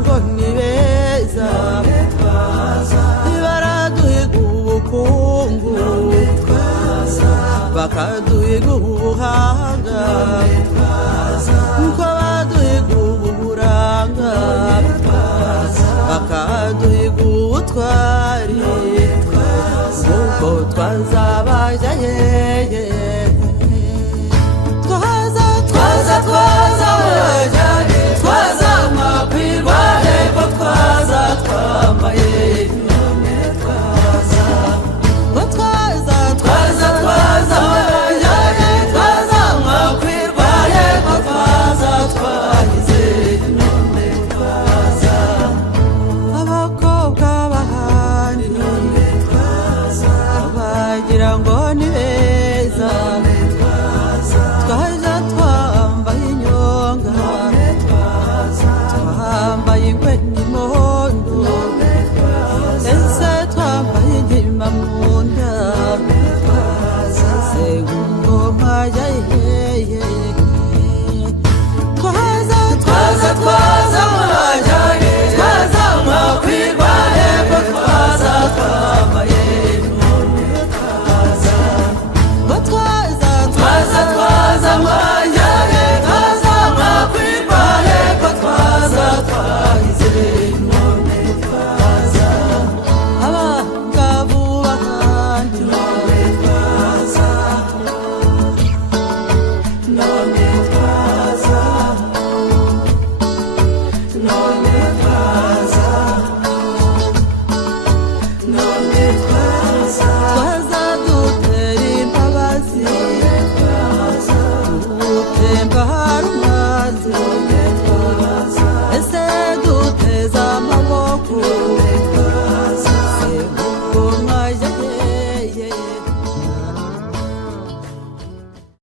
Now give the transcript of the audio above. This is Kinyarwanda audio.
ngo ni beza baraduhiga ubukungu bakaduhiga ubuhanga uko baduhiga uburanga bakaduhiga ubutwari uko twazabajya hehe twaza makwirwa hepfo twaza twambaye none twaza makwirwa hepfo twaza twagize none twaza abakobwa bahandi none twaza bagira ngo ni beza twaja twambaye inyonga twambaye ingwe n'imondo ese twambaye inkima mu nda se ngoma yayiheye twaza makwirwa hepfo twaza twambaye none twaza makwirwa hepfo twaza twagize none twaza abangavu bahandi none twaza none twaza none twaza none twaza twaza dutera imbabazi dutemba hari umwanzi ese duteza amaboko